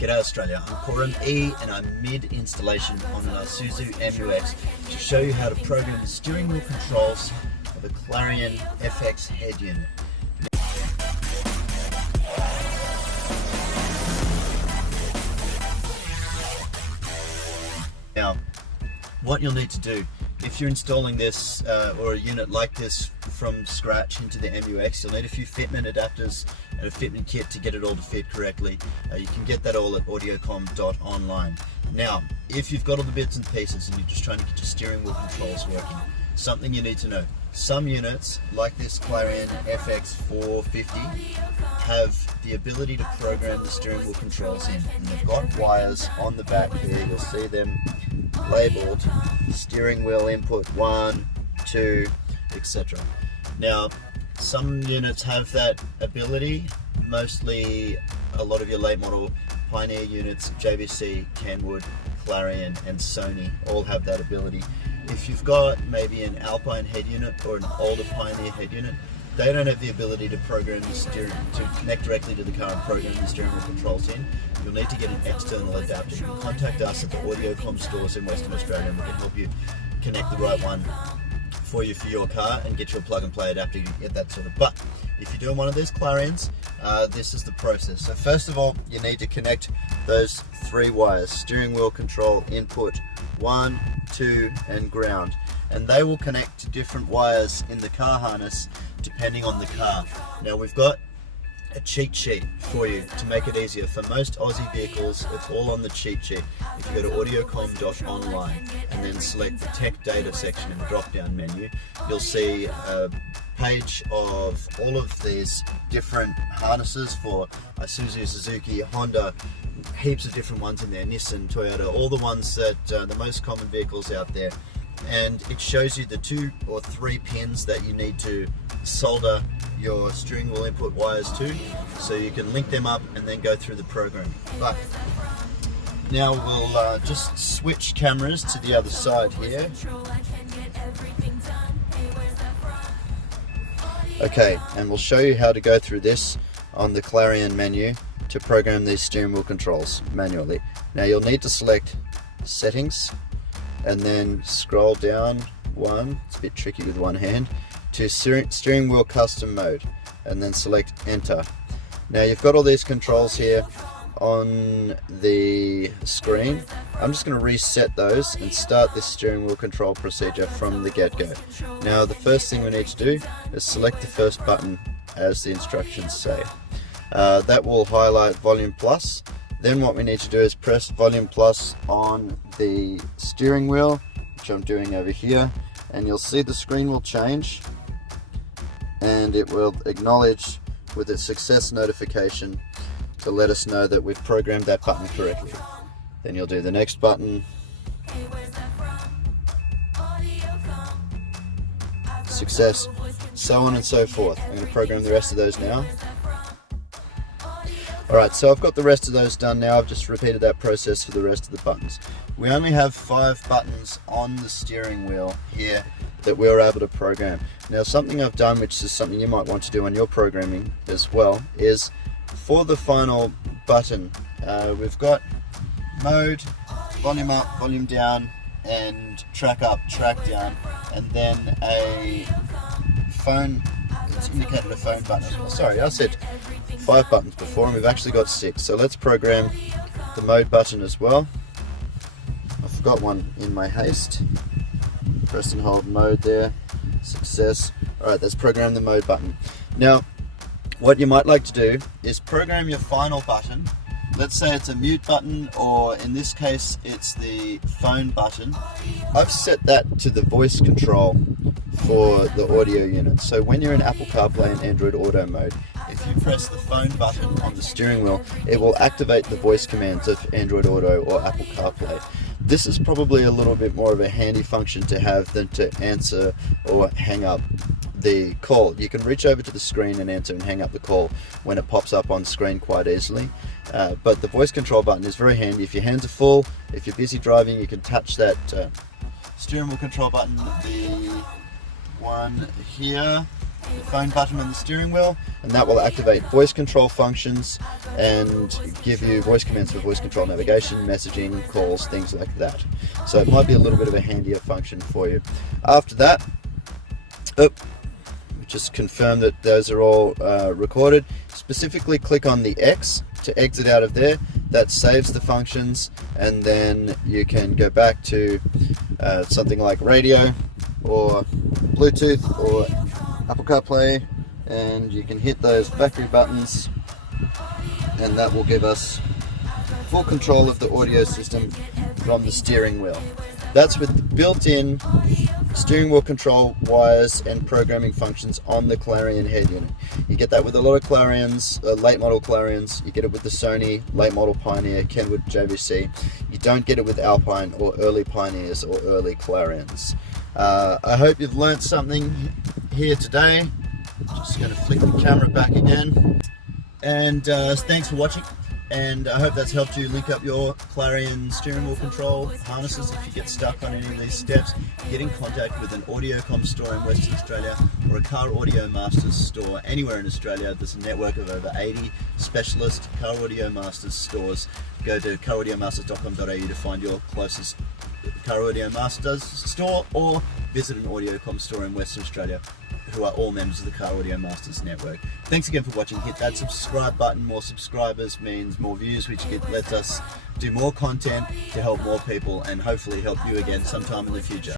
G'day Australia, I'm Korum E and I'm mid-installation on an Isuzu MUX to show you how to program the steering wheel controls of a Clarion FX head unit. Now, what you'll need to do, if you're installing this or a unit like this from scratch into the MUX, you'll need a few fitment adapters and a fitment kit to get it all to fit correctly. You can get that all at audiocom.online. Now, if you've got all the bits and pieces and you're just trying to get your steering wheel controls working, something you need to know. Some units, like this Clarion FX 450, have the ability to program the steering wheel controls in. And they've got wires on the back here, you'll see them labeled steering wheel input 1, 2, etc. Now, some units have that ability. Mostly a lot of your late model Pioneer units, JVC, Kenwood, Clarion and Sony all have that ability. If you've got maybe an Alpine head unit or an older Pioneer head unit, they don't have the ability to program the steering, to connect directly to the car and program the steering wheel controls in. You'll need to get an external adapter. You can contact us at the Audiocom stores in Western Australia and we can help you connect the right one for you for your car and get your plug and play adapter, you get that sorted. But if you're doing one of these Clarions, this is the process. So first of all, you need to connect those 3 wires, steering wheel control input 1, 2 and ground, and they will connect to different wires in the car harness depending on the car. Now we've got a cheat sheet for you to make it easier. For most Aussie vehicles, it's all on the cheat sheet. If you go to audiocom.online and then select the tech data section in the drop down menu, you'll see a page of all of these different harnesses for Isuzu, Suzuki, Honda, heaps of different ones in there, Nissan, Toyota, all the ones that the most common vehicles out there. And it shows you the 2 or 3 pins that you need to solder your steering wheel input wires to, so you can link them up and then go through the program. But now we'll just switch cameras to the other side here. Okay, and we'll show you how to go through this on the Clarion menu to program these steering wheel controls manually. Now you'll need to select settings and then scroll down one, it's a bit tricky with one hand, to steering wheel custom mode and then select enter. Now you've got all these controls here on the screen. I'm just going to reset those and start this steering wheel control procedure from the get-go. Now the first thing we need to do is select the first button as the instructions say. That will highlight volume plus. Then what we need to do is press volume plus on the steering wheel, which I'm doing over here, and you'll see the screen will change and it will acknowledge with a success notification to let us know that we've programmed that button correctly. Then you'll do the next button, success, so on and so forth. I'm going to program the rest of those now. Alright, so I've got the rest of those done now. I've just repeated that process for the rest of the buttons. We only have 5 buttons on the steering wheel here that we were able to program. Now something I've done, which is something you might want to do on your programming as well, is for the final button, we've got mode, volume up, volume down, and track up, track down, and then a phone, it's indicated a phone button as well. Sorry, I said 5 buttons before and we've actually got 6. So let's program the mode button as well. I forgot one in my haste. Press and hold mode there, success. Alright, let's program the mode button. Now, what you might like to do is program your final button. Let's say it's a mute button, or in this case it's the phone button. I've set that to the voice control for the audio unit. So when you're in Apple CarPlay and Android Auto mode, if you press the phone button on the steering wheel, it will activate the voice commands of Android Auto or Apple CarPlay. This is probably a little bit more of a handy function to have than to answer or hang up the call. You can reach over to the screen and answer and hang up the call when it pops up on screen quite easily. But the voice control button is very handy. If your hands are full, if you're busy driving, you can touch that steering wheel control button, the one here, the phone button on the steering wheel, and that will activate voice control functions and give you voice commands for voice control navigation, messaging, calls, things like that. So it might be a little bit of a handier function for you. After that, just confirm that those are all recorded. Specifically click on the X to exit out of there. That saves the functions, and then you can go back to something like radio or Bluetooth or Apple CarPlay, and you can hit those factory buttons, and that will give us full control of the audio system from the steering wheel. That's with the built-in steering wheel control wires and programming functions on the Clarion head unit. You get that with a lot of Clarions, late model Clarions. You get it with the Sony late model Pioneer, Kenwood JVC. You don't get it with Alpine or early Pioneers or early Clarions. I hope you've learnt something here today. Just going to flick the camera back again. And thanks for watching. And I hope that's helped you link up your Clarion steering wheel control harnesses. If you get stuck on any of these steps, get in contact with an Audiocom store in Western Australia or a Car Audio Masters store anywhere in Australia. There's a network of over 80 specialist Car Audio Masters stores. Go to caraudioMasters.com.au to find your closest Car Audio Masters store, or visit an Audiocom store in Western Australia, who are all members of the Car Audio Masters network. Thanks again for watching. Hit that subscribe button. More subscribers means more views, which lets us do more content to help more people and hopefully help you again sometime in the future.